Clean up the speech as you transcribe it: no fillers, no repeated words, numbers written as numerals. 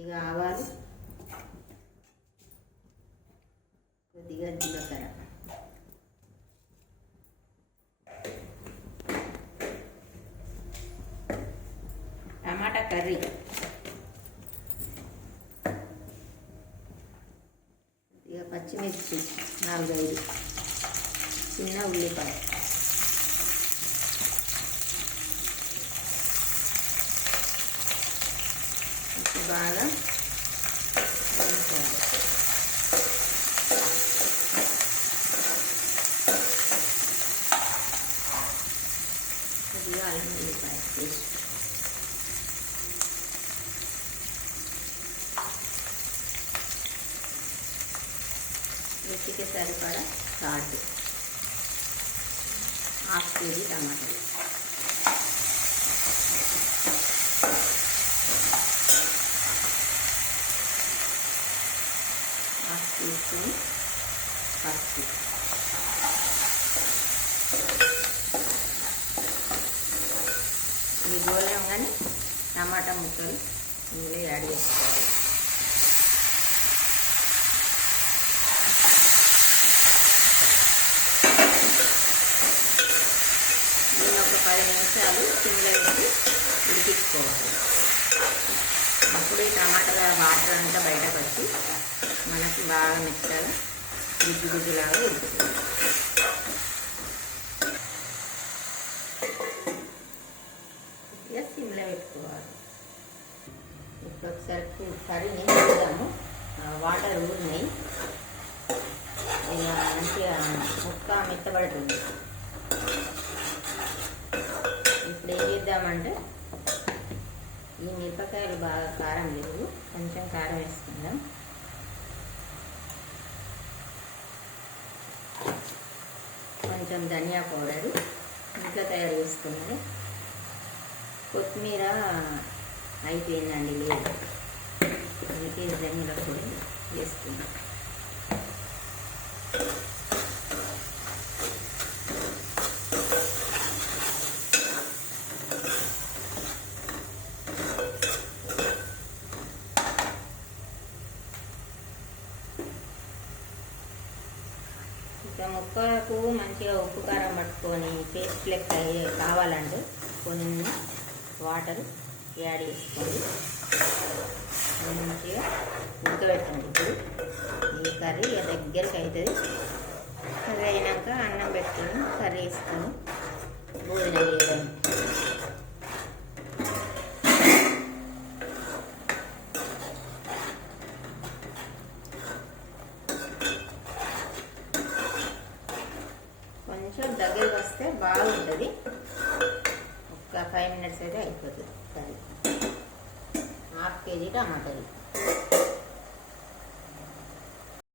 కొద్దిగా ఆవాలు, కొద్దిగా జీలకర్ర, టమాటా కర్రీ, కొద్దిగా పచ్చిమిర్చి 4-5, చిన్న ఉల్లిపాయ, బాగా వేయించాలి. కొద్దిగా అల్లం వెల్లిపాయ పేస్ట్, రుచికి సరిపడా సాల్ట్, 1/2 కేజీ టమాటాలు, తీసుకొని పసుపు, ఇది గోలంగానే టమాటా ముక్కలు ఇందులో యాడ్ చేసుకోవాలి. దీన్ని ఒక 10 నిమిషాలు సిమ్లో పెట్టి ఉడికించుకోవాలి. అప్పుడు ఈ టమాటాల వాటర్ అంతా బయటకు వచ్చి మనకి బాగా మెత్తగా గుజ్జులాగా ఉడుకుతుంది. ఇక సిమ్లో పెట్టుకోవాలి. ఇప్పుడు ఒకసారి కర్రీని వేద్దాము. వాటర్ ఊరినాయి, ఇలా మంచిగా ముక్క మెత్తబడుతుంది. ఇప్పుడు ఏం చేద్దామంటే ఈ మిరపకాయలు బాగా కారం లేవు, కొంచెం కారం వేసుకుందాం. కొంచెం ధనియా పౌడరు ఇంట్లో తయారు చేసుకున్నది. కొత్తిమీర అయిపోయిందండి, లేదు, అందుకే ధనియాల పొడి వేసుకున్నాం. ఇక ముక్కలకు మంచిగా ఉప్పు కారం పట్టుకొని పేస్ట్ లెక్క కావాలంటే కొన్ని వాటర్ యాడ్ చేసుకోండి. మంచిగా ఉడకబెట్టండి. ఇప్పుడు ఈ కర్రీ దగ్గరికి అవుతుంది. కర్రీ అయినాక అన్నం పెట్టుకొని కర్రీ వేసుకొని భోజనం చేయడం. కొంచెం దగ్గరికి వస్తే బాగుంటుంది. ఒక 5 మినిట్స్ అయితే అయిపోతుంది కర్రీ. 1/2 కేజీ టమాటాలు.